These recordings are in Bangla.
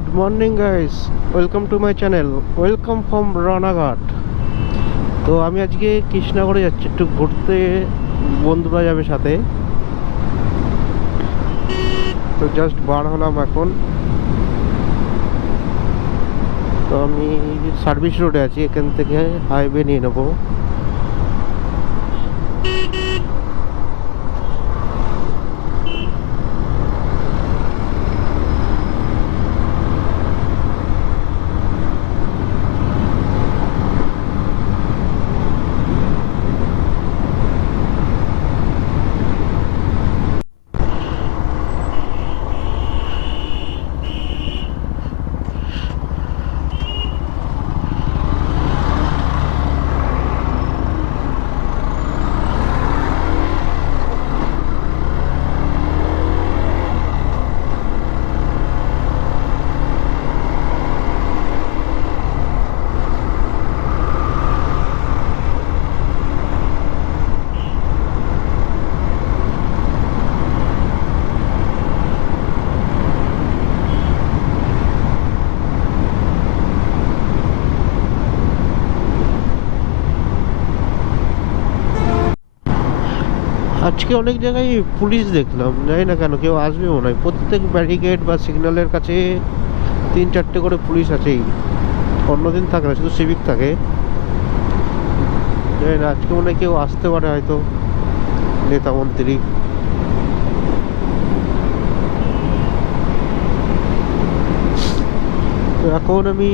Good morning guys, welcome to my channel, welcome from Ranaghat. তো আমি আজকে কৃষ্ণনগরে যাচ্ছি একটু ঘুরতে, বন্ধুরা যাবে সাথে। তো জাস্ট বার হলাম এখন। তো আমি সার্ভিস রোডে আছি, এখান থেকে হাইওয়ে নিয়ে নেবো। আজকে অনেক জায়গায় পুলিশ দেখলাম, জানি না কেন, কেউ আসবে মনে হয়। প্রত্যেক ব্যারিকেড বা সিগন্যালের কাছে 3-4টে করে পুলিশ আছেই। অন্যদিন থাকে না, শুধু সিভিক থাকে। জানি না, আজকে মনে হয় কেউ আসতে পারে হয়তো, নেতা মন্ত্রী। তো এখন আমি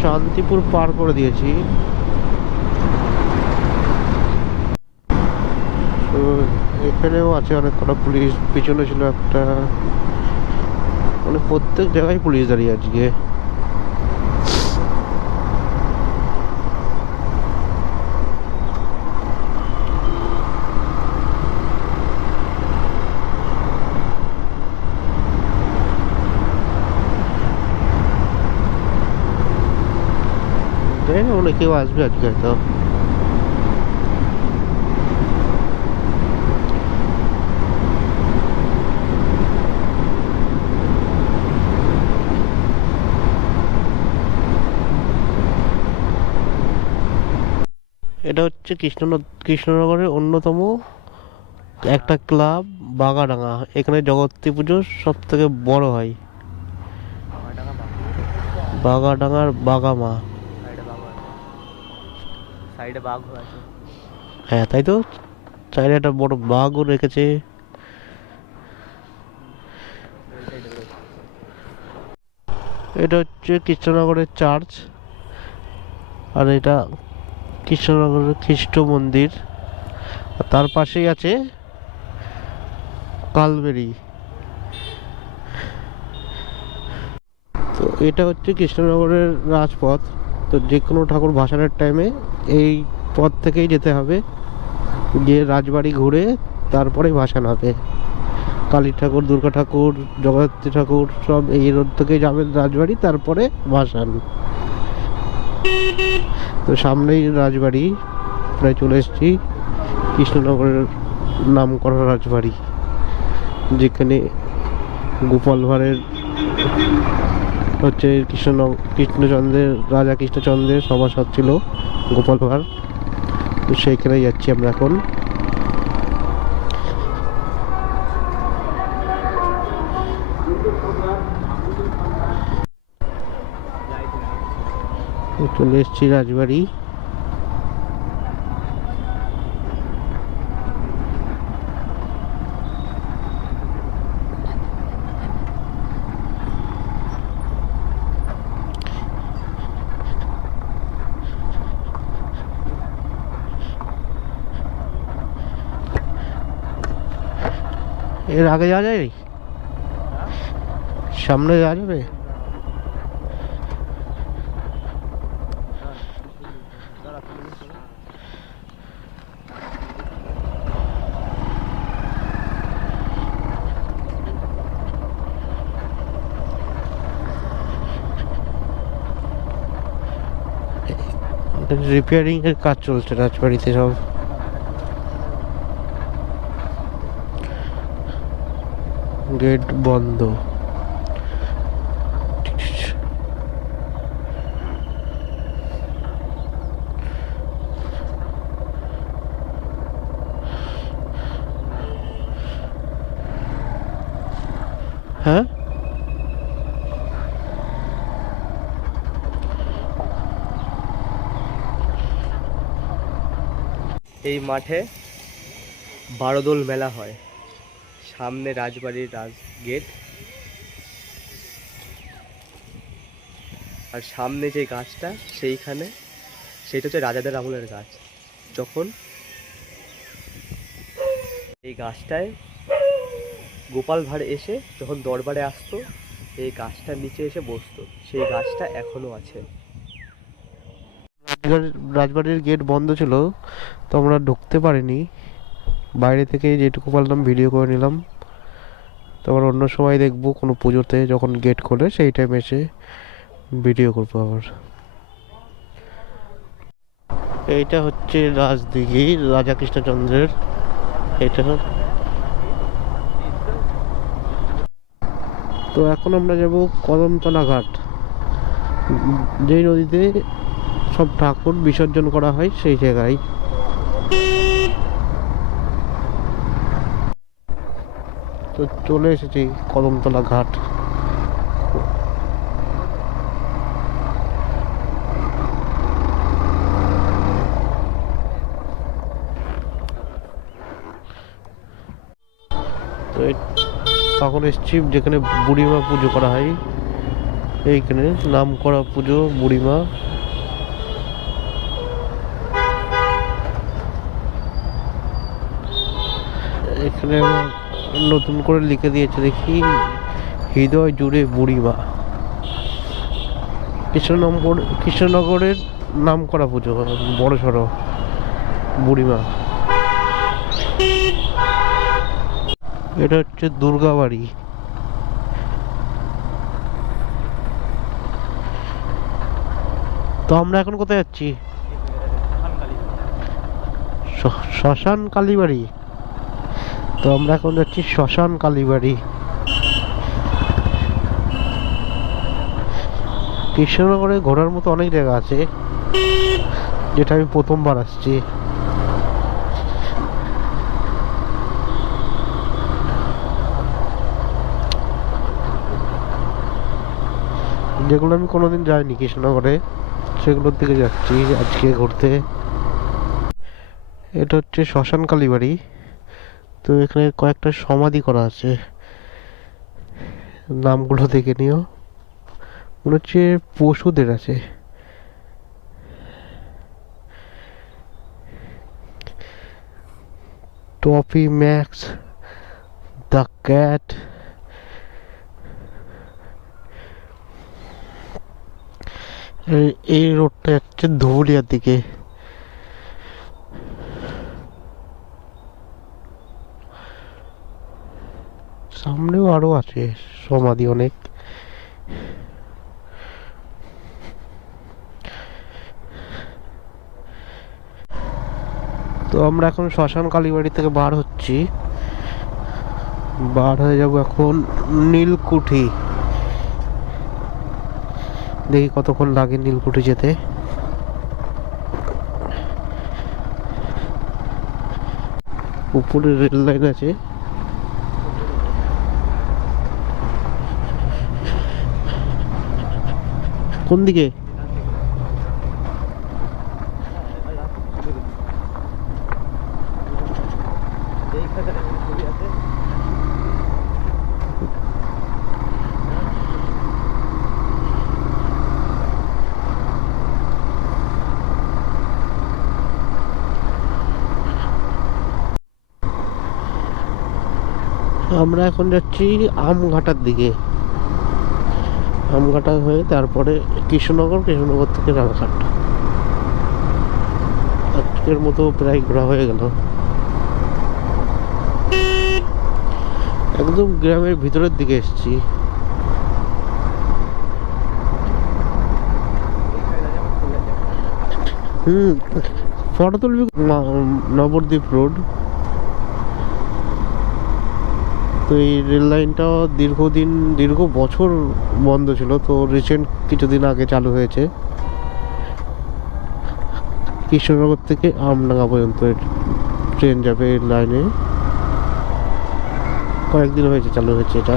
শান্তিপুর পার করে দিয়েছি। তো এখানেও আছে অনেক কটা পুলিশ, পিছনে ছিল একটা। মানে প্রত্যেক জায়গায় পুলিশ দাঁড়িয়ে আজকে। মনে কেউ আসবে আজকে হয়তো। এটা হচ্ছে কৃষ্ণনগরের অন্যতম একটা ক্লাব, বাগাডাঙ্গা। এখানে জগত্রী পুজো সব থেকে বড় হয়। বাগাডাঙ্গার বাগামা। হ্যাঁ, তাই তো, চাইলে একটা বড় বাঘও রেখেছে। এটা হচ্ছে কৃষ্ণনগরের চার্চ, আর এটা কৃষ্ণনগরের খ্রিস্ট মন্দির। আর তার পাশেই আছে কালবেরি। তো এটা হচ্ছে কৃষ্ণনগরের রাজপথ। তো যে কোনো ঠাকুর ভাসানের টাইমে এই পথ থেকেই যেতে হবে, গিয়ে রাজবাড়ি ঘুরে তারপরে ভাসান হবে। কালী ঠাকুর, দুর্গা ঠাকুর, জগদ্ধাত্রী ঠাকুর সব এই রোড থেকেই যাবেন রাজবাড়ি, তারপরে ভাসান। তো সামনেই রাজবাড়ি, প্রায় চলে এসেছি। কৃষ্ণনগরের নাম করা রাজবাড়ি, যেখানে গোপাল ভাঁড়ের হচ্ছে কৃষ্ণচন্দ্রের, রাজা কৃষ্ণচন্দ্রের সভাসদ ছিল গোপাল ভাঁড়। তো সেইখানে যাচ্ছি আমরা এখন। চলে এসেছি রাজবাড়ি। এর আগে যাওয়া যায়, সামনে যাওয়া যাবে। রিপেয়ারিং এর কাজ চলছে রাজবাড়িতে সব। গেট বন্ধ। হ্যাঁ, এই মাঠে বারোদোল মেলা হয়, সামনে রাজবাড়ির গেট, আর সামনে যে গাছটা সেইটা হচ্ছে রাজাদের আমলের গাছ। যখন এই গাছটায় গোপাল ভাঁড় এসে যখন দরবারে আসতো, এই গাছটার নিচে এসে বসতো, সেই গাছটা এখনো আছে। রাজবাড়ির গেট বন্ধ ছিল তো আমরা ঢুকতে পারিনি, বাইরে থেকে যেটুকু পারলাম ভিডিও করে নিলাম। তারপর অন্য সময় দেখবো কোনো পুজোতে যখন গেট খোলে সেই টাইম এসে ভিডিও করবো আবার। এইটা হচ্ছে রাজদিঘি, রাজা কৃষ্ণচন্দ্রের। এটা তো এখন আমরা যাব কদমতলা ঘাট, যেই নদীতে সব ঠাকুর বিসর্জন করা হয় সেই জায়গায়। তো চলে এসেছি কদমতলা ঘাট। তো তখন এসেছি যেখানে বুড়িমা পুজো করা হয়, এইখানে নাম করা পুজো বুড়িমা। এখানে নতুন করে লিখে দিয়েছে দেখি, হৃদয় জুড়ে বুড়িমা। কৃষ্ণনগরের নাম করা পুজো, বড় সড়ো বুড়িমা। এটা হচ্ছে দুর্গাবাড়ি। তো আমরা এখন কোথায় যাচ্ছি? শ্মশান কালীবাড়ি। তো আমরা এখন যাচ্ছি শ্মশান কালীবাড়ি। কৃষ্ণনগরে ঘোরার মতো অনেক জায়গা আছে, যেটা আমি প্রথমবার আসছি। যেগুলো আমি কোনোদিন যাইনি কৃষ্ণনগরে, সেগুলোর দিকে যাচ্ছি আজকে ঘুরতে। এটা হচ্ছে শ্মশান কালীবাড়ি। তো এখানে কয়েকটা সমাধি করা আছে, নামগুলো দেখে নিও। মনে হচ্ছে পশুদের আছে। টফি ম্যাক্স, দ্য ক্যাট, এই রোডটা যাচ্ছে ধুবুলিয়ার দিকে। সামনেও আরো আছে সমাধি অনেক। তো আমরা এখন শ্মশান কালীবাড়ি থেকে বার হচ্ছি, বার হয়ে যাব এখন নীলকুঠি। দেখি কতক্ষণ লাগে নীলকুঠি যেতে। উপরে রেল লাইন আছে। কোন দিকে? আমরা এখন যাচ্ছি আমঘাটার দিকে। আমঘাটা হয়ে তারপরে কৃষ্ণনগর, কৃষ্ণনগর থেকে রানাঘাট। আজকের মতো প্রায় ঘোরা হয়ে গেল। একদম গ্রামের ভিতরের দিকে এসেছি। ফটো তুলবি? নবদ্বীপ রোড। তো এই রেল লাইনটা দীর্ঘ বছর বন্ধ ছিল, তো রিসেন্ট কিছুদিন আগে চালু হয়েছে। কৃষ্ণনগর থেকে আমডাঙ্গা পর্যন্ত ট্রেন যাবে এই লাইনে। কয়েকদিন হয়েছে চালু হয়েছে এটা।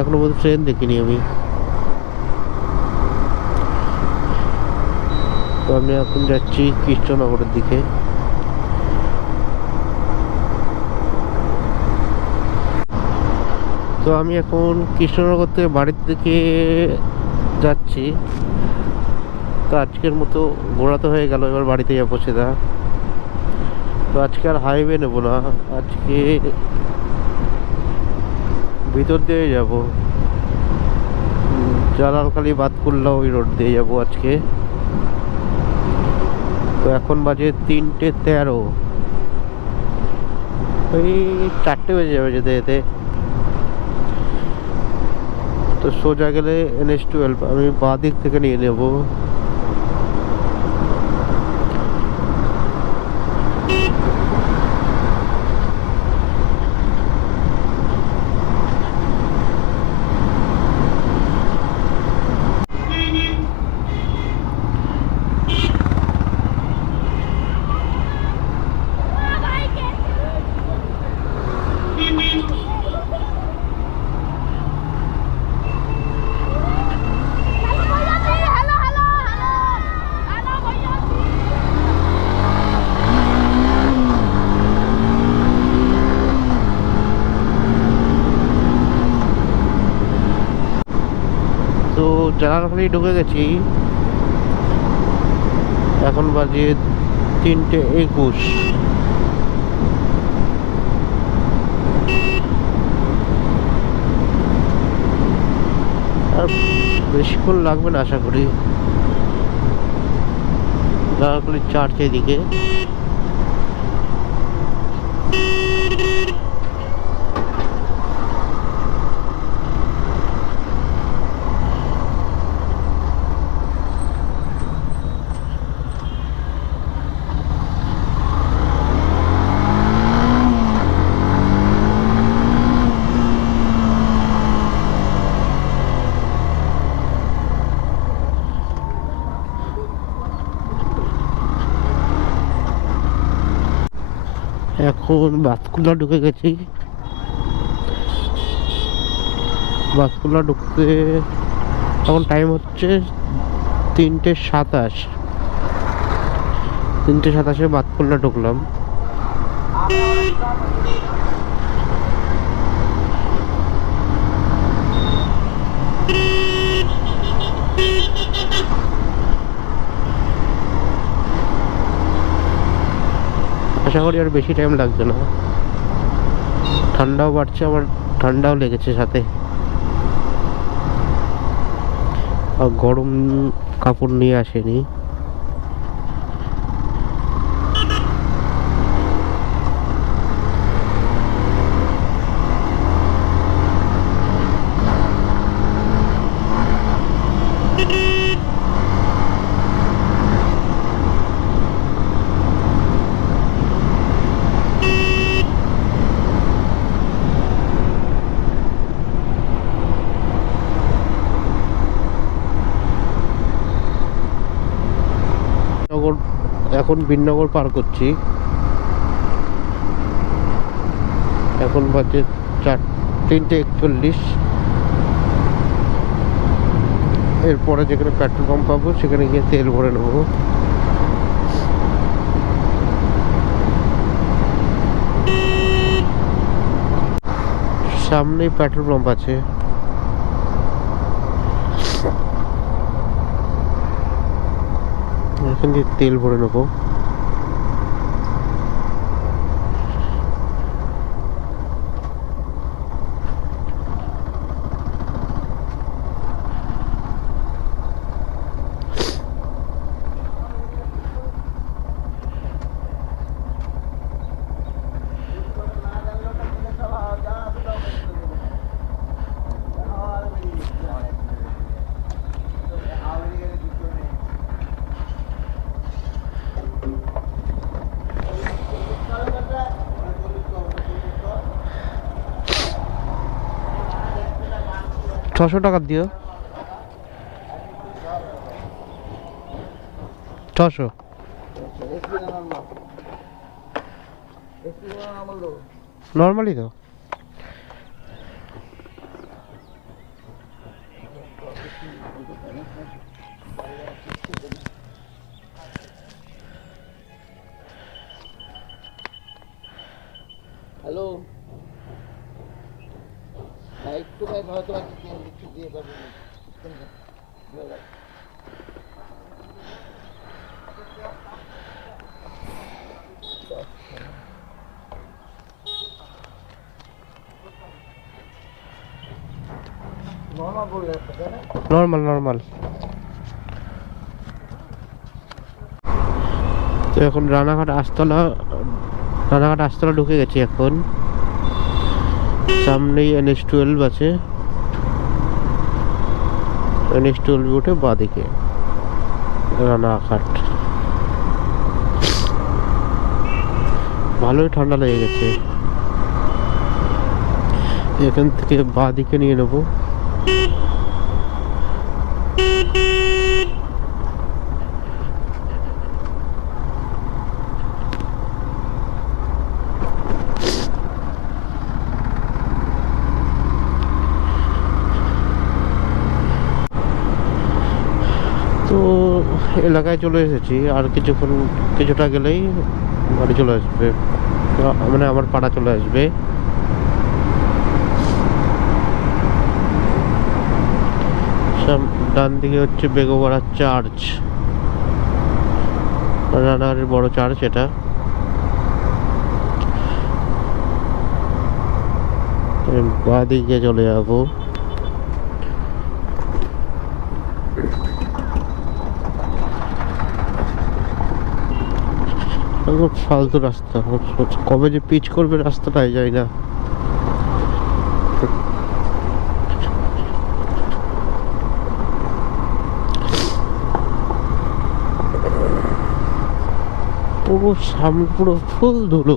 এখনো পর্যন্ত ট্রেন দেখিনি আমি। তো আমি এখন যাচ্ছি কৃষ্ণনগরের দিকে। তো আমি এখন কৃষ্ণনগর থেকে বাড়ির দিকে যাচ্ছি। তো আজকের মতো ঘোরা তো হয়ে গেল, এবার বাড়িতে যাবো সেটা। তো আজকে আর হাইওয়ে নেবো না, আজকে ভিতর দিয়ে যাব, জালালখালি বাতকুল্লা ওই রোড দিয়ে যাব আজকে। তো এখন বাজে 3:13, ওই 4টে বেজে যাবে যেতে যেতে। তো সোজা গেলে NH-12 আমি বাঁ দিক থেকে নিয়ে নেব। তো জালালখালি ঢুকে গেছি, এখন বাজে 3:21। আর বেশিক্ষণ লাগবে না আশা করি। জালালখালি চার্চ এদিকে। এখন বাতকুল্লা ঢুকে গেছি। বাতকুল্লা ঢুকতে এখন টাইম হচ্ছে 3:27। 3:27 বাতকুল্লা ঢুকলাম। আশা করি আর বেশি টাইম লাগছে না। ঠান্ডাও বাড়ছে, আমার ঠান্ডাও লেগেছে সাথে, আর গরম কাপড় নিয়ে আসেনি। এখন বিননগর পার করছি। এখন বাজে 3:41। এরপরে যেখানে পেট্রোল পাম্প পাবো সেখানে গিয়ে তেল ভরে নেবো। সামনেই পেট্রোল পাম্প আছে। এখান দিয়ে তেল ভরে নেবো। ছশো টাকা দিও। 600 নর্মালি তো। হ্যালো, একটু ভাই হয়তো একটু দিয়ে পারবেন নর্মাল বললে তাই না? Normal normal. তো এখন রানাঘাট আস্তলা ঢুকে গেছি এখন। সামনেই NH12 আছে, NH12 উঠে বাঁদিকে রানাঘাট। ভালোই ঠান্ডা লেগে গেছে। এখান থেকে বাঁদিকে নিয়ে নেবো। তো এলাকায় চলে এসেছি, আর কিছুটা গেলেই বাড়ি চলে আসবে, মানে আমার পাড়া চলে আসবে। ডান দিকে হচ্ছে বেগোপাড়া চার্চ, রানাঘাটের বড় চার্চ এটা। বাঁ দিকে চলে যাবো। ফালতু রাস্তা, কবে যে পিচ করবে রাস্তাটাই যায় না। পুরো সামনে পুরো ফুল ধুলো।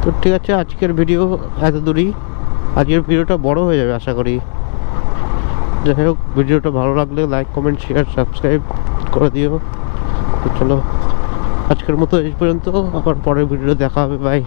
তো ঠিক আছে, আজকের ভিডিও এত দূরই। আজকের ভিডিওটা বড় হয়ে যাবে আশা করি। যাই হোক, ভিডিওটা ভালো লাগলে লাইক কমেন্ট শেয়ার সাবস্ক্রাইব করে দিও। তো চলো, আজকের মতো এই পর্যন্ত, আবার পরের ভিডিও দেখা হবে। বাই।